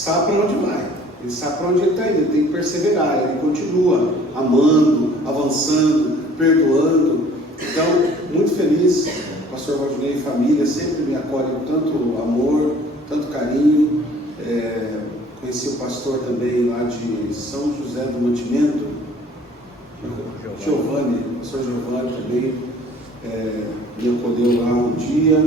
sabe para onde vai, ele sabe para onde ele está indo, ele tem que perseverar, ele continua amando, avançando, perdoando. Então, muito feliz, pastor Valdinei e família sempre me acolhem com tanto amor, tanto carinho. Conheci o pastor também lá de São José do Mantimento, Giovanni, o pastor Giovanni também me acolheu lá um dia.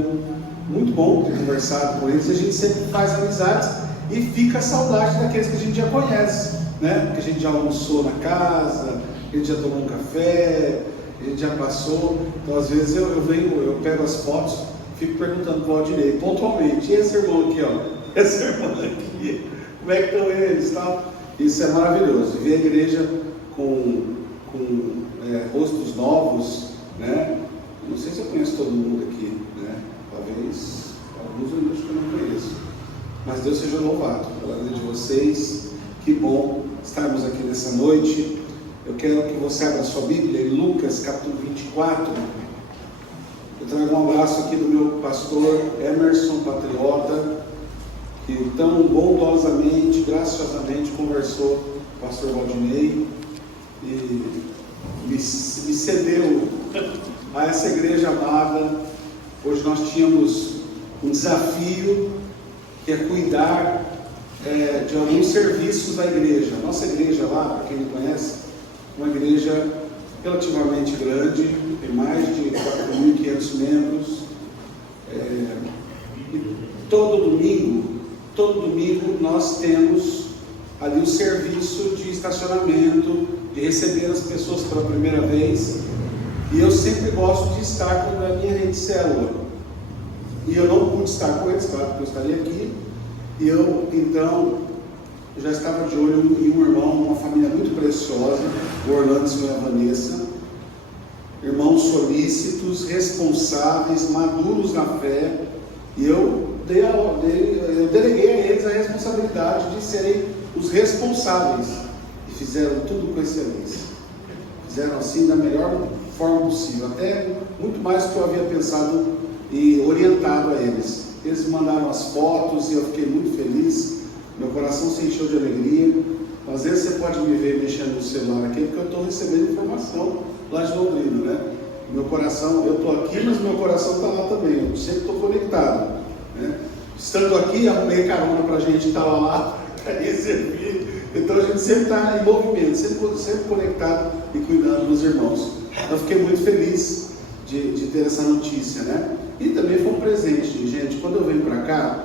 Muito bom ter conversado com eles. A gente sempre faz amizades e fica a saudade daqueles que a gente já conhece, né? Que a gente já almoçou na casa, que a gente já tomou um café, a gente já passou. Então às vezes eu pego as fotos, fico perguntando para o Valdinei pontualmente: e esse irmão aqui, ó? Essa irmã aqui, como é que estão eles, tal? Isso é maravilhoso, ver a igreja com rostos novos, né? Não sei se eu conheço todo mundo aqui, né? Talvez alguns eu acho que eu não conheço, mas Deus seja louvado pela vida de vocês. Que bom estarmos aqui nessa noite. Eu quero que você abra sua Bíblia em Lucas capítulo 24. Eu trago um abraço aqui do meu pastor Emerson Patriota, que tão bondosamente, graciosamente conversou com o pastor Valdinei e me cedeu a essa igreja amada. Hoje nós tínhamos um desafio, que é cuidar de alguns serviços da igreja. Nossa igreja lá, para quem não conhece, uma igreja relativamente grande, tem mais de 4.500 membros, e todo domingo nós temos ali o serviço de estacionamento, de receber as pessoas pela primeira vez, e eu sempre gosto de estar com a minha rede de célula, e eu não pude estar com eles, claro que eu estaria aqui, e eu então já estava de olho em um irmão, uma família muito preciosa, o Orlando e a Vanessa, irmãos solícitos, responsáveis, maduros na fé, e eu deleguei a eles a responsabilidade de serem os responsáveis, e fizeram tudo com excelência, fizeram assim da melhor forma possível, até muito mais do que eu havia pensado e orientado a eles. Eles mandaram as fotos e eu fiquei muito feliz, meu coração se encheu de alegria. Às vezes você pode me ver mexendo no celular aqui, porque eu estou recebendo informação lá de Londrina, né? Meu coração, eu estou aqui, mas meu coração está lá também, eu sempre estou conectado, né? Estando aqui, arrumei carona para a gente estar lá para receber. Então a gente sempre está em movimento, sempre conectado e cuidando dos irmãos. Eu fiquei muito feliz de ter essa notícia, né? E também foi um presente, gente. Quando eu venho para cá,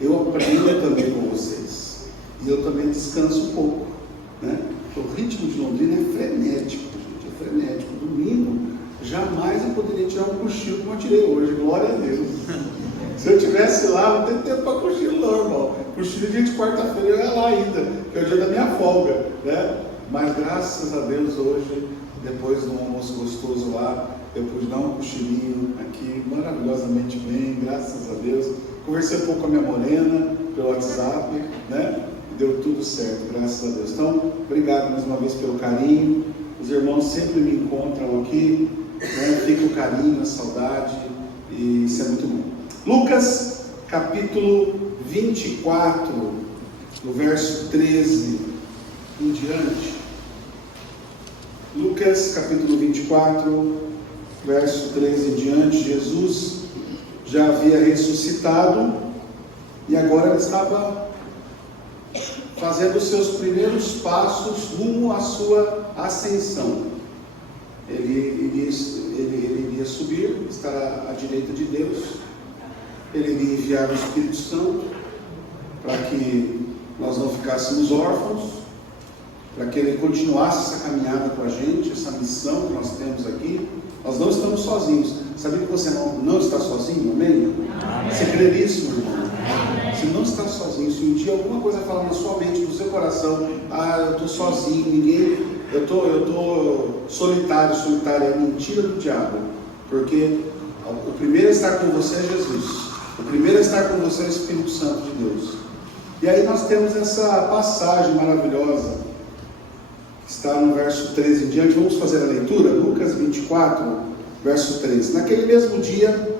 eu aprendo também com vocês. E eu também descanso um pouco, né? O ritmo de Londrina é frenético, gente, é frenético. Domingo, jamais eu poderia tirar um cochilo como eu tirei hoje, glória a Deus. Se eu estivesse lá, não tem tempo para cochilo não, irmão. Cochilo dia de quarta-feira eu ia lá ainda, que é o dia da minha folga, né? Mas graças a Deus hoje, depois do almoço gostoso lá, eu pude dar um cochilinho aqui, maravilhosamente bem, graças a Deus. Conversei um pouco com a minha morena, pelo WhatsApp, né? E deu tudo certo, graças a Deus. Então, obrigado mais uma vez pelo carinho. Os irmãos sempre me encontram aqui, né? Fica o carinho, a saudade, e isso é muito bom. Lucas, capítulo 24, no verso 13 em diante. Lucas, capítulo 24, verso 13 em diante. Jesus já havia ressuscitado e agora ele estava fazendo os seus primeiros passos rumo à sua ascensão. Ele iria subir, estar à direita de Deus. Ele iria enviar o Espírito Santo para que nós não ficássemos órfãos, para que ele continuasse essa caminhada com a gente, essa missão que nós temos aqui. Nós não estamos sozinhos. Sabia que você não está sozinho, amém? Amém. Você crê nisso, meu irmão? Amém. Você não está sozinho. Se um dia alguma coisa falar na sua mente, no seu coração, eu estou sozinho, eu estou solitário, é mentira do diabo. Porque o primeiro a estar com você é Jesus. O primeiro a estar com você é o Espírito Santo de Deus. E aí nós temos essa passagem maravilhosa, que está no verso 13 em diante. Vamos fazer a leitura? Lucas 24, verso 13. Naquele mesmo dia,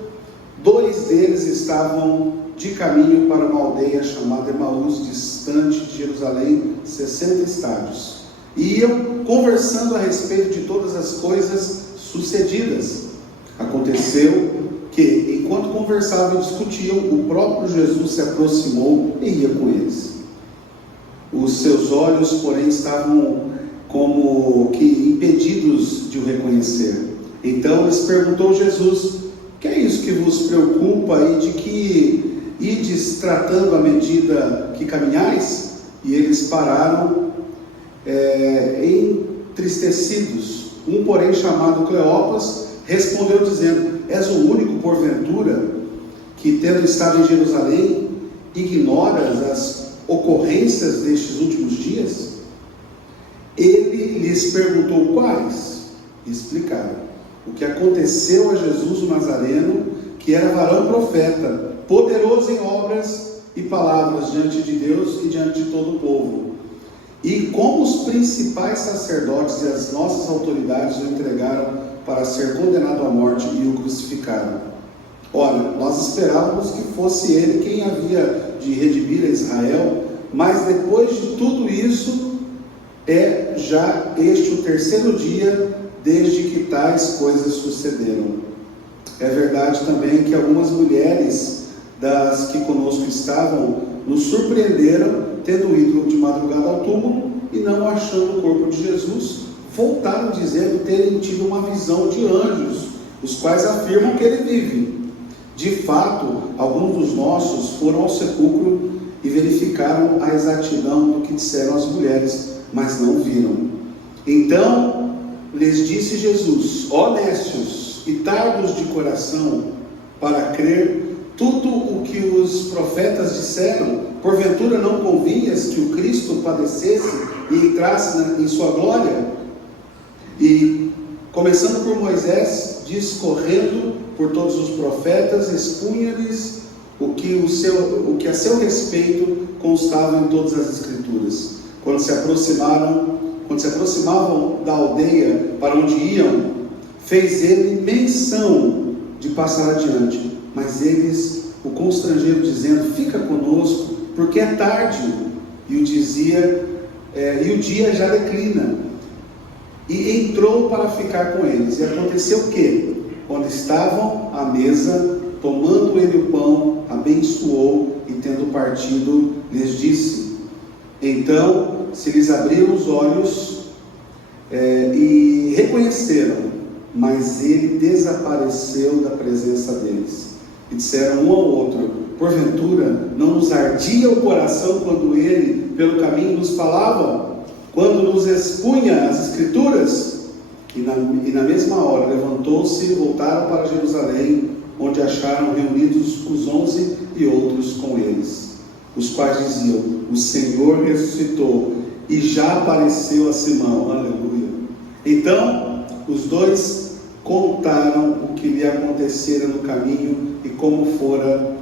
2 deles estavam de caminho para uma aldeia chamada Emaús, distante de Jerusalém, 60 estádios. E iam conversando a respeito de todas as coisas sucedidas. Aconteceu que, enquanto conversavam e discutiam, o próprio Jesus se aproximou e ia com eles. Os seus olhos, porém, estavam como que impedidos de o reconhecer. Então lhes perguntou Jesus: que é isso que vos preocupa e de que ides tratando à medida que caminhais? E eles pararam entristecidos. Um, porém, chamado Cleopas, respondeu dizendo: és o único, porventura, que, tendo estado em Jerusalém, ignoras as ocorrências destes últimos dias? Ele lhes perguntou quais, e explicaram o que aconteceu a Jesus o Nazareno, que era varão profeta, poderoso em obras e palavras diante de Deus e diante de todo o povo, e como os principais sacerdotes e as nossas autoridades o entregaram para ser condenado à morte e o crucificaram. Ora, nós esperávamos que fosse ele quem havia de redimir a Israel, mas depois de tudo isso, é já este o terceiro dia desde que tais coisas sucederam. É verdade também que algumas mulheres das que conosco estavam nos surpreenderam, tendo ido de madrugada ao túmulo e não achando o corpo de Jesus, voltaram dizendo terem tido uma visão de anjos, os quais afirmam que ele vive. De fato, alguns dos nossos foram ao sepulcro e verificaram a exatidão do que disseram as mulheres, mas não viram. Então lhes disse Jesus: honestos e tardos de coração para crer tudo o que os profetas disseram, porventura não convinhas que o Cristo padecesse e entrasse em sua glória? E, começando por Moisés, discorrendo por todos os profetas, expunha-lhes o que a seu respeito constava em todas as Escrituras. Quando se aproximavam da aldeia para onde iam, fez ele menção de passar adiante, mas eles o constrangeram, dizendo: fica conosco, porque é tarde, e o dia já declina. E entrou para ficar com eles. E aconteceu que, quando estavam à mesa, tomando ele o pão, abençoou, e tendo partido, lhes disse. Então se lhes abriram os olhos e reconheceram, mas ele desapareceu da presença deles. E disseram um ao outro: porventura não nos ardia o coração quando ele pelo caminho nos falava, quando nos expunha as Escrituras? E na mesma hora levantou-se e voltaram para Jerusalém, onde acharam reunidos os 11 e outros com eles, os quais diziam: o Senhor ressuscitou e já apareceu a Simão. Aleluia. Então os dois contaram o que lhe acontecera no caminho e como fora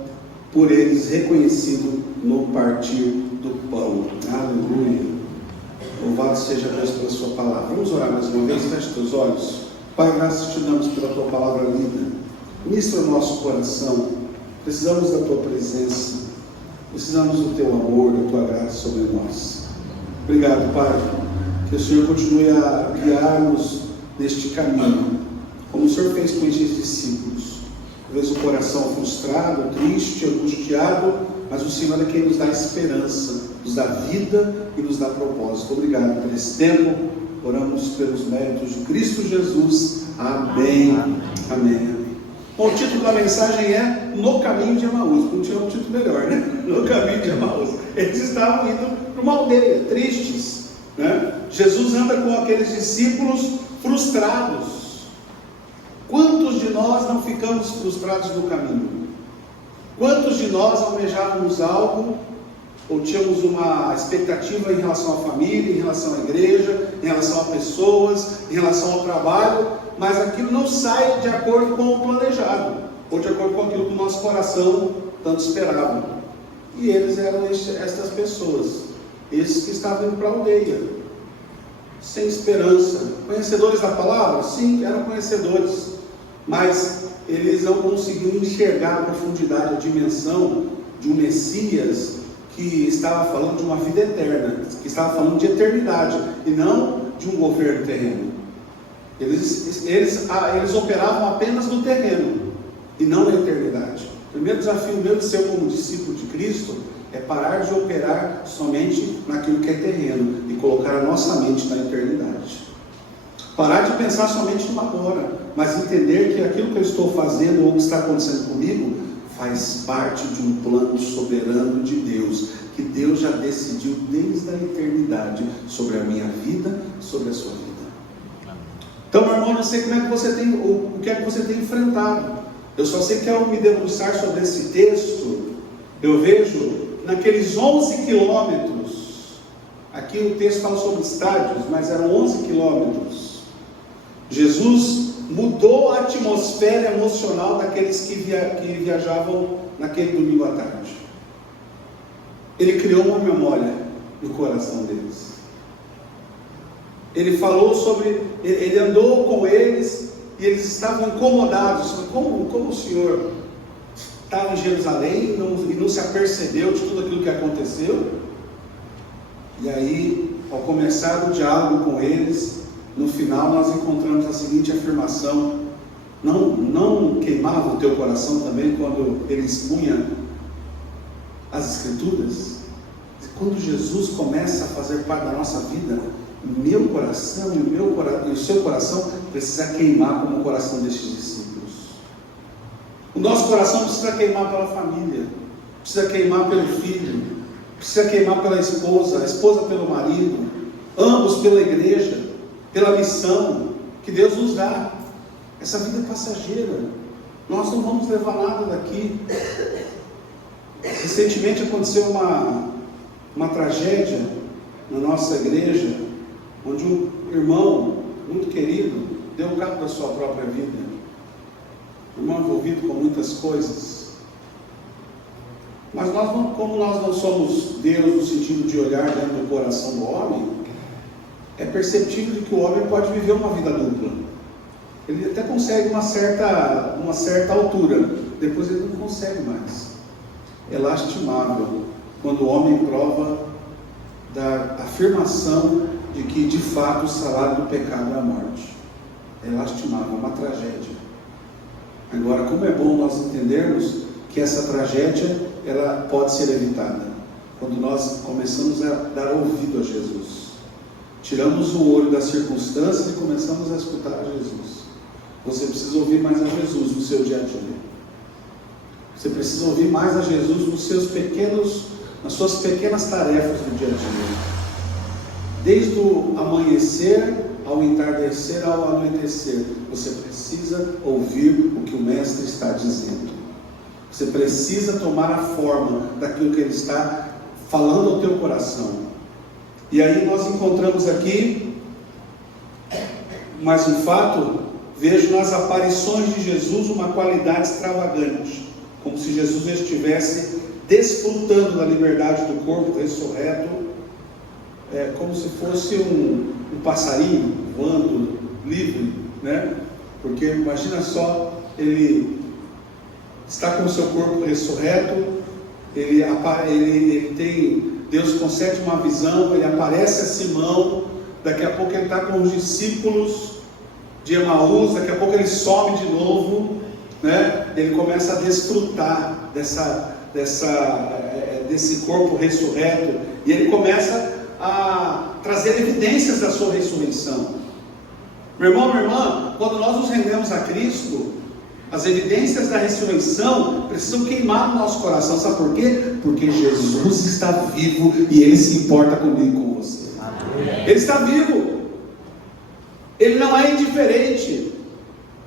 por eles reconhecido no partir do pão. Aleluia. Louvado seja Deus pela sua palavra. Vamos orar mais uma vez. Feche teus olhos. Pai, graças te damos pela tua palavra linda. Ministra o nosso coração. Precisamos da tua presença. Precisamos do teu amor, da tua graça sobre nós. Obrigado, Pai, que o Senhor continue a guiar-nos neste caminho, como o Senhor fez com estes discípulos. Talvez o coração frustrado, triste, angustiado, mas o Senhor é quem nos dá esperança, nos dá vida e nos dá propósito. Obrigado por esse tempo. Oramos pelos méritos de Cristo Jesus. Amém. Amém. Amém. Bom, o título da mensagem é No Caminho de Emaús. Não tinha um título melhor, né? No Caminho de Emaús. Eles estavam indo para uma aldeia, tristes, né? Jesus anda com aqueles discípulos frustrados. Quantos de nós não ficamos frustrados no caminho? Quantos de nós almejávamos algo, ou tínhamos uma expectativa em relação à família, em relação à igreja, em relação a pessoas, em relação ao trabalho, mas aquilo não sai de acordo com o planejado, ou de acordo com aquilo que o nosso coração tanto esperava. E eles eram estas pessoas, esses que estavam indo para a aldeia, sem esperança. Conhecedores da palavra? Sim, eram conhecedores, mas eles não conseguiam enxergar a profundidade, a dimensão de um Messias que estava falando de uma vida eterna, que estava falando de eternidade, e não de um governo terreno. Eles operavam apenas no terreno, e não na eternidade. O primeiro desafio meu de ser como discípulo de Cristo é parar de operar somente naquilo que é terreno e colocar a nossa mente na eternidade. Parar de pensar somente no agora, mas entender que aquilo que eu estou fazendo ou que está acontecendo comigo faz parte de um plano soberano de Deus, que Deus já decidiu desde a eternidade sobre a minha vida, sobre a sua vida. Então, meu irmão, não sei como é que você tem, o que é que você tem enfrentado. Eu só sei que ao me debruçar sobre esse texto, eu vejo naqueles 11 quilômetros, aqui o texto fala sobre estádios, mas eram 11 quilômetros, Jesus mudou a atmosfera emocional daqueles que viajavam naquele domingo à tarde. Ele criou uma memória no coração deles. Ele falou sobre, ele andou com eles e eles estavam incomodados. Como o Senhor estava em Jerusalém e não se apercebeu de tudo aquilo que aconteceu? E aí, ao começar o diálogo com eles, no final nós encontramos a seguinte afirmação: não queimava o teu coração também quando ele expunha as Escrituras? Quando Jesus começa a fazer parte da nossa vida, o meu coração e o seu coração precisa queimar como o coração destes discípulos. O nosso coração precisa queimar pela família, precisa queimar pelo filho, precisa queimar pela esposa, a esposa pelo marido, ambos pela igreja, pela missão que Deus nos dá. Essa vida é passageira, nós não vamos levar nada daqui. Recentemente aconteceu uma tragédia na nossa igreja, onde um irmão muito querido deu cabo da sua própria vida. Um irmão envolvido com muitas coisas. Mas como nós não somos Deus no sentido de olhar dentro do coração do homem, é perceptível de que o homem pode viver uma vida dupla. Ele até consegue uma certa altura, depois ele não consegue mais. É lastimável quando o homem prova da afirmação de que de fato o salário do pecado é a morte. É lastimável, é uma tragédia. Agora, como é bom nós entendermos que essa tragédia ela pode ser evitada quando nós começamos a dar ouvido a Jesus. Tiramos o olho das circunstâncias e começamos a escutar a Jesus. Você precisa ouvir mais a Jesus no seu dia a dia. Você precisa ouvir mais a Jesus nas suas pequenas tarefas do dia a dia. Desde o amanhecer ao entardecer, ao anoitecer, você precisa ouvir o que o Mestre está dizendo. Você precisa tomar a forma daquilo que Ele está falando ao teu coração. E aí nós encontramos aqui mais um fato. Vejo nas aparições de Jesus uma qualidade extravagante, como se Jesus estivesse desfrutando da liberdade do corpo ressurreto, como se fosse um passarinho voando livre, né? Porque imagina só, ele está com o seu corpo ressurreto, ele tem, Deus concede uma visão, ele aparece a Simão, daqui a pouco ele está com os discípulos de Emaús, daqui a pouco ele some de novo, né? Ele começa a desfrutar desse corpo ressurreto, e ele começa a trazer evidências da sua ressurreição. Meu irmão, minha irmã, quando nós nos rendemos a Cristo, as evidências da ressurreição precisam queimar no nosso coração. Sabe por quê? Porque Jesus está vivo e Ele se importa comigo e com você. Ele está vivo. Ele não é indiferente.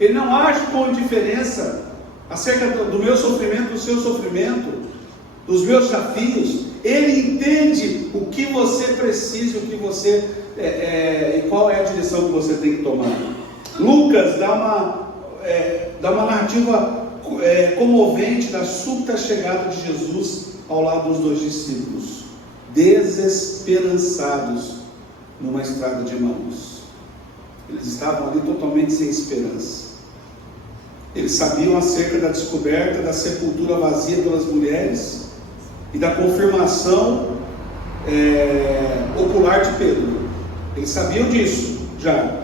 Ele não age com indiferença acerca do meu sofrimento, do seu sofrimento, dos meus desafios. Ele entende o que você precisa, o que você e qual é a direção que você tem que tomar. Lucas dá uma narrativa comovente da súbita chegada de Jesus ao lado dos dois discípulos, desesperançados numa estrada de Emaús. Eles estavam ali totalmente sem esperança. Eles sabiam acerca da descoberta da sepultura vazia pelas mulheres, e da confirmação ocular de Pedro. Eles sabiam disso já,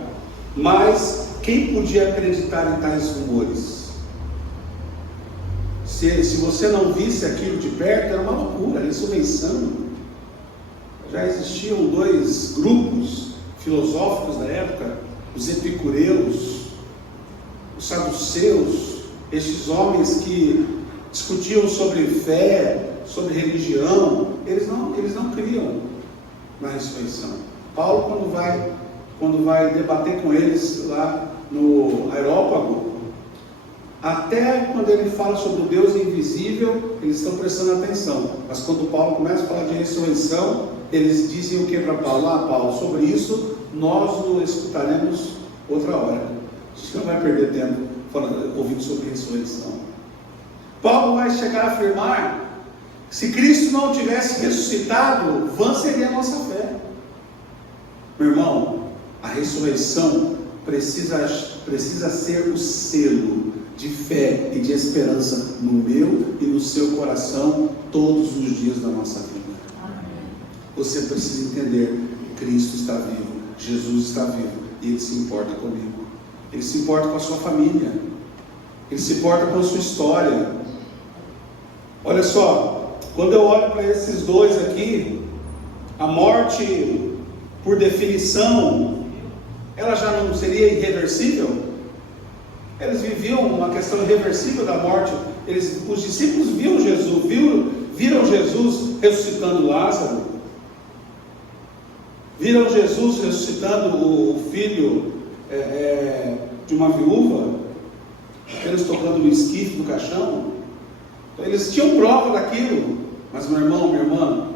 mas quem podia acreditar em tais rumores? Se você não visse aquilo de perto, era uma loucura, ressurreição. Já existiam dois grupos filosóficos da época, os epicureus, os saduceus, esses homens que discutiam sobre fé, sobre religião. Eles não criam na ressurreição. Paulo, quando vai debater com eles lá no Areópago, até quando ele fala sobre o Deus invisível, eles estão prestando atenção. Mas quando Paulo começa a falar de ressurreição, eles dizem o que para Paulo? Paulo, sobre isso nós o escutaremos outra hora. A gente não vai perder tempo ouvindo sobre ressurreição. Paulo vai chegar a afirmar: se Cristo não tivesse ressuscitado, vã seria a nossa fé. Meu irmão, a ressurreição precisa ser o selo de fé e de esperança no meu e no seu coração todos os dias da nossa vida. Você precisa entender: Cristo está vivo, Jesus está vivo, e Ele se importa comigo, Ele se importa com a sua família, Ele se importa com a sua história. Olha só, quando eu olho para esses dois aqui, a morte, por definição, ela já não seria irreversível? Eles viviam uma questão irreversível da morte. Os discípulos viram Jesus ressuscitando Lázaro, viram Jesus ressuscitando o filho de uma viúva, eles tocando no esquife do caixão. Então, eles tinham prova daquilo. Mas, meu irmão, minha irmã,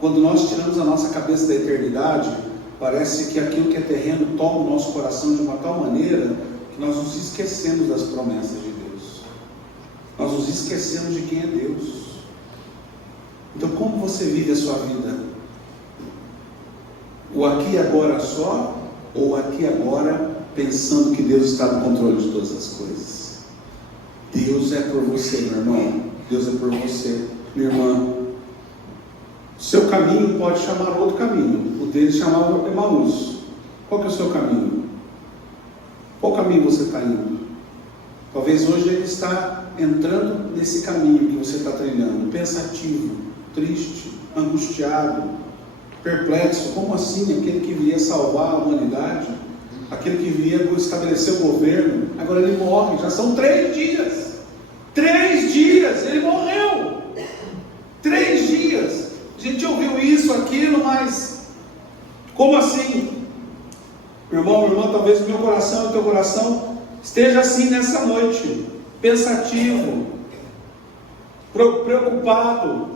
quando nós tiramos a nossa cabeça da eternidade, parece que aquilo que é terreno toma o nosso coração de uma tal maneira que nós nos esquecemos das promessas de Deus. Nós nos esquecemos de quem é Deus. Então, como você vive a sua vida? O aqui e agora só, ou aqui e agora pensando que Deus está no controle de todas as coisas? Deus é por você, meu irmão. Deus é por você, minha irmã. Seu caminho pode chamar outro caminho. O dele chamava Emaús. Qual que é o seu caminho? Qual caminho você está indo? Talvez hoje ele está entrando nesse caminho que você está trilhando, pensativo, triste, angustiado, perplexo. Como assim? Aquele que viria salvar a humanidade, aquele que viria estabelecer o governo, agora ele morre. Já são 3 dias. 3 dias, ele morreu. 3 dias. A gente ouviu isso, aquilo, mas como assim? Meu irmão, minha irmã, talvez o meu coração e o teu coração esteja assim nessa noite, pensativo, preocupado.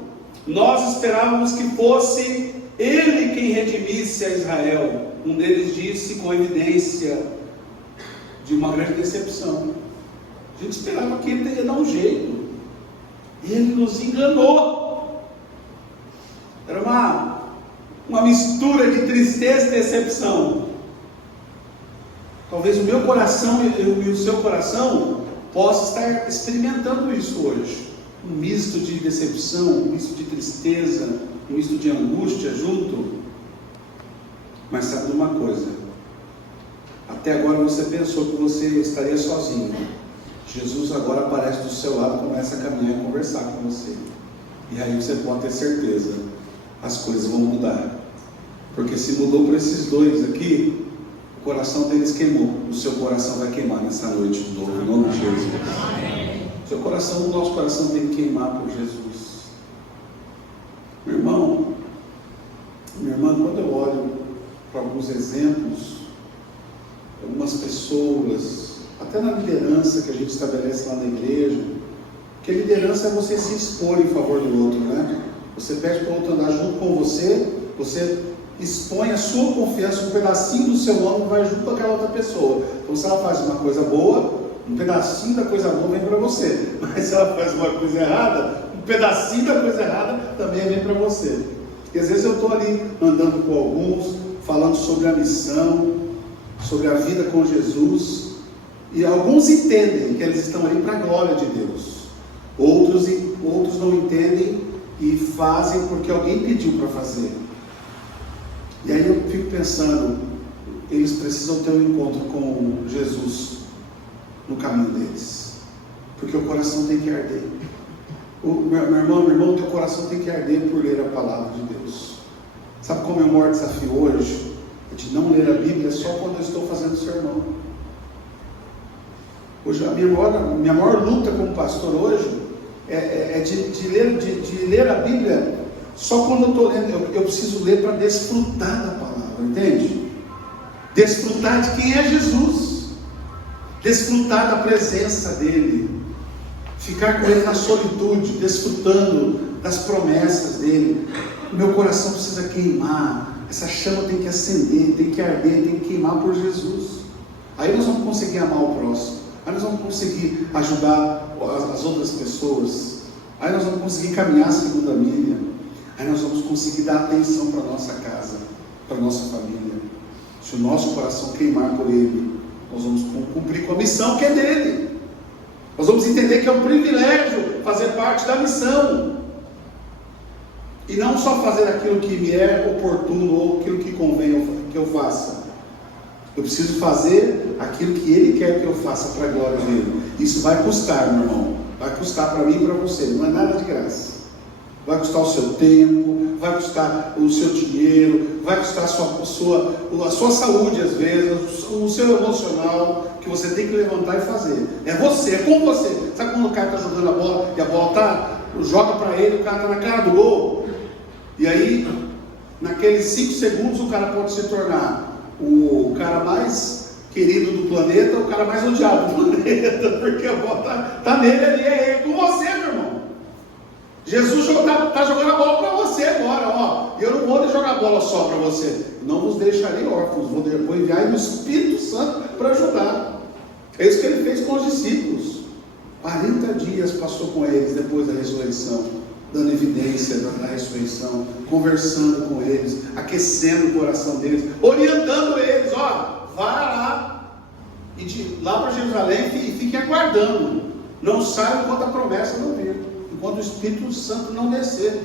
Nós esperávamos que fosse Ele quem redimisse a Israel. Um deles disse com evidência de uma grande decepção: a gente esperava que Ele ia dar um jeito, Ele nos enganou. Era uma mistura de tristeza e decepção. Talvez o meu coração e o seu coração possa estar experimentando isso hoje. Um misto de decepção, um misto de tristeza, um misto de angústia junto. Mas sabe de uma coisa? Até agora você pensou que você estaria sozinho. Jesus agora aparece do seu lado, começa a caminhar e conversar com você. E aí você pode ter certeza, as coisas vão mudar. Porque se mudou para esses dois aqui, o coração deles queimou. O seu coração vai queimar nessa noite de novo, em nome de Jesus. Seu coração, o nosso coração tem que queimar por Jesus. Meu irmão, minha irmã, quando eu olho para alguns exemplos, algumas pessoas, até na liderança que a gente estabelece lá na igreja, que a liderança é você se expor em favor do outro, né? Você pede para o outro andar junto com você, você expõe a sua confiança, um pedacinho do seu ombro vai junto com aquela outra pessoa. Então, se ela faz uma coisa boa, um pedacinho da coisa boa vem para você. Mas se ela faz uma coisa errada, um pedacinho da coisa errada também vem para você. E às vezes eu estou ali andando com alguns, falando sobre a missão, sobre a vida com Jesus, e alguns entendem que eles estão ali para a glória de Deus. Outros não entendem e fazem porque alguém pediu para fazer. E aí eu fico pensando, eles precisam ter um encontro com Jesus no caminho deles, porque o coração tem que arder. Meu irmão, teu coração tem que arder por ler a palavra de Deus. Sabe qual é o meu maior desafio hoje? É de não ler a Bíblia só quando eu estou fazendo sermão. Hoje a minha maior luta como pastor hoje é de ler a Bíblia só quando eu estou lendo. Eu preciso ler para desfrutar da palavra, entende? Desfrutar de quem é Jesus, desfrutar da presença dele, ficar com ele na solitude, desfrutando das promessas dele. O meu coração precisa queimar, essa chama tem que acender, tem que arder, tem que queimar por Jesus. Aí nós vamos conseguir amar o próximo, aí nós vamos conseguir ajudar as outras pessoas, aí nós vamos conseguir caminhar a segunda milha, aí nós vamos conseguir dar atenção para a nossa casa, para a nossa família. Se o nosso coração queimar por ele, nós vamos cumprir com a missão que é dele. Nós vamos entender que é um privilégio fazer parte da missão, e não só fazer aquilo que me é oportuno ou aquilo que convém que eu faça. Eu preciso fazer aquilo que ele quer que eu faça para a glória dele. Isso vai custar, meu irmão, vai custar para mim e para você, não é nada de graça. Vai custar o seu tempo, vai custar o seu dinheiro, vai custar a sua saúde às vezes, o seu emocional, que você tem que levantar e fazer. É você, é com você. Sabe quando o cara está jogando a bola e a bola joga para ele, o cara está na cara do gol? E aí, naqueles 5 segundos, o cara pode se tornar o cara mais querido do planeta, o cara mais odiado do planeta, porque a bola está nele ali, é ele, com você, meu irmão. Jesus está jogando a bola para você agora, ó. Eu não vou jogar a bola só para você, não vos deixarei órfãos, vou enviar o Espírito Santo para ajudar. É isso que ele fez com os discípulos. 40 dias passou com eles depois da ressurreição, dando evidência da ressurreição, conversando com eles, aquecendo o coração deles, orientando eles, ó, vá lá, e de lá para Jerusalém e fiquem aguardando, não saiam enquanto a promessa não vir, enquanto o Espírito Santo não descer.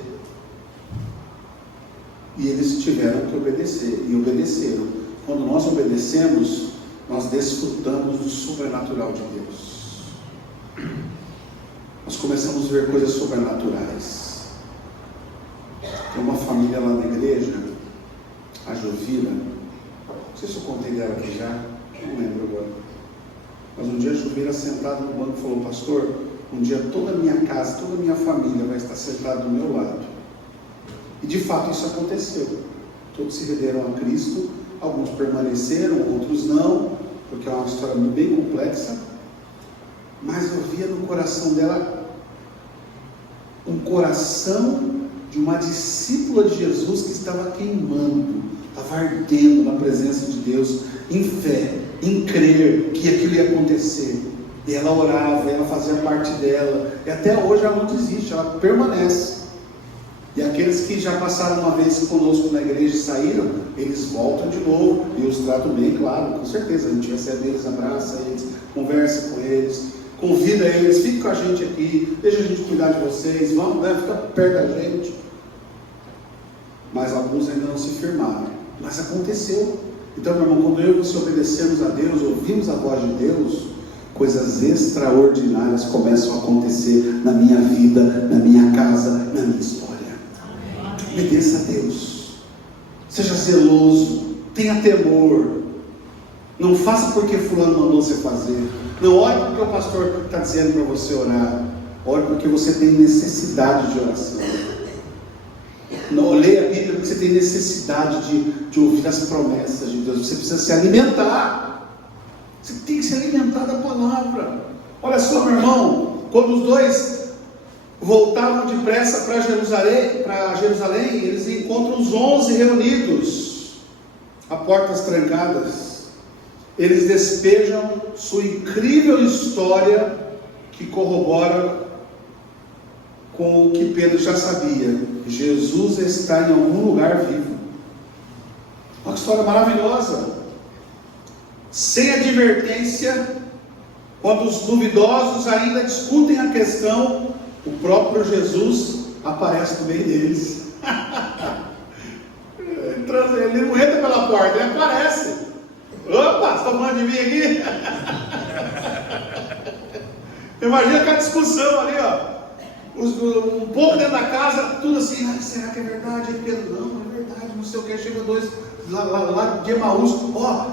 E eles tiveram que obedecer, e obedeceram. Quando nós obedecemos, nós desfrutamos do sobrenatural de Deus. Nós começamos a ver coisas sobrenaturais. Tem uma família lá na igreja, a Jovira, não sei se eu contei dela aqui já, não lembro agora, mas um dia a Jovira sentada no banco falou: pastor, um dia toda a minha casa, toda a minha família vai estar sentada do meu lado. E de fato isso aconteceu. Todos se renderam a Cristo, alguns permaneceram, outros não, porque é uma história bem complexa. Mas eu via no coração dela um coração de uma discípula de Jesus que estava queimando, estava ardendo na presença de Deus, em fé, em crer que aquilo ia acontecer. E ela orava, ela fazia parte dela, e até hoje ela não desiste, ela permanece. E aqueles que já passaram uma vez conosco na igreja e saíram, eles voltam de novo, e os tratam bem, claro, com certeza. A gente recebe eles, abraça eles, conversa com eles, convida eles, fique com a gente aqui, deixa a gente cuidar de vocês, vamos, né, fica perto da gente. Mas alguns ainda não se firmaram, mas aconteceu. Então, meu irmão, quando eu e você obedecemos a Deus, ouvimos a voz de Deus, coisas extraordinárias começam a acontecer na minha vida, na minha casa, na minha história. Obedeça a Deus, seja zeloso, tenha temor, não faça porque fulano mandou você fazer, não ore porque o pastor está dizendo para você orar, ore porque você tem necessidade de oração, não leia a Bíblia porque você tem necessidade de ouvir as promessas de Deus, você precisa se alimentar, você tem que se alimentar da palavra. Olha só, meu irmão, quando os dois voltavam depressa para Jerusalém, eles encontram os 11 reunidos, a portas trancadas. Eles despejam sua incrível história, que corrobora com o que Pedro já sabia: Jesus está em algum lugar vivo. Uma história maravilhosa. Sem advertência, quando os duvidosos ainda discutem a questão, o próprio Jesus aparece no meio deles. Ele não entra pela porta, ele aparece. Opa, você está falando de mim aqui? Imagina aquela discussão ali, ó. Um pouco dentro da casa, tudo assim, será que é verdade? Aí Pedro, não é verdade, não sei o que, chega dois lá de Emaús,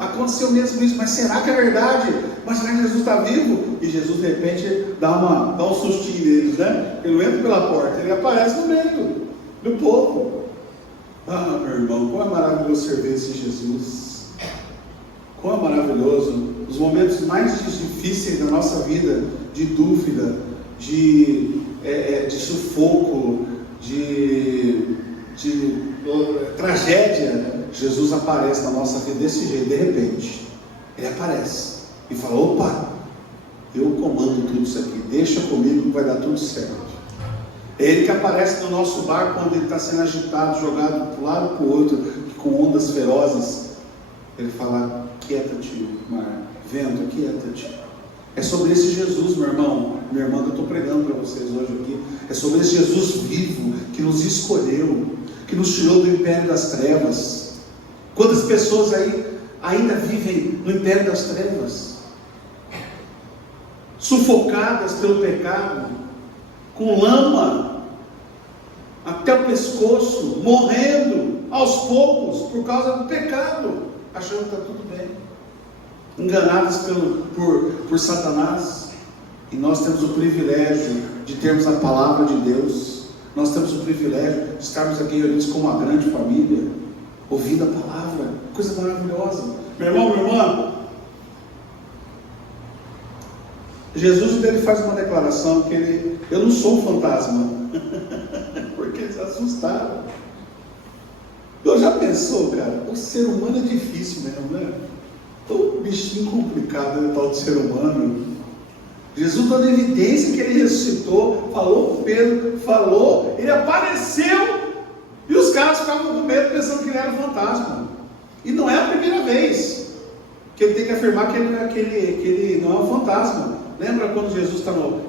aconteceu mesmo isso, mas será que é verdade? Mas será que Jesus está vivo? E Jesus de repente dá um sustinho neles, né? Ele não entra pela porta, ele aparece no meio do povo. Meu irmão, como é maravilhoso servir esse Jesus. Como é maravilhoso. Os momentos mais difíceis da nossa vida, de dúvida, de sufoco, de tragédia, Jesus aparece na nossa vida desse jeito, de repente. Ele aparece e fala, opa, eu comando tudo isso aqui, deixa comigo que vai dar tudo certo. É Ele que aparece no nosso barco quando ele está sendo agitado, jogado para um lado e para o outro, com ondas ferozes. Ele fala, quieta-te, mar, vento, quieta-te. É sobre esse Jesus, meu irmão, minha irmã, que eu estou pregando para vocês hoje aqui. É sobre esse Jesus vivo, que nos escolheu, que nos tirou do império das trevas. Quantas pessoas aí ainda vivem no império das trevas, sufocadas pelo pecado, com lama até o pescoço, morrendo aos poucos por causa do pecado, achando que está tudo bem, enganadas por Satanás. E nós temos o privilégio de termos a palavra de Deus. Nós temos o privilégio de estarmos aqui reunidos como uma grande família, ouvindo a palavra, coisa maravilhosa. Meu irmão, minha irmã, Jesus ele faz uma declaração que eu não sou um fantasma, porque eles assustaram. Eu já pensou, cara, o ser humano é difícil mesmo, né? Um bichinho complicado, né, tal de ser humano. Jesus dando evidência que ele ressuscitou, falou com Pedro, falou, ele apareceu, e os caras ficavam com medo pensando que ele era um fantasma. E não é a primeira vez que ele tem que afirmar que ele não é um fantasma. Lembra quando Jesus está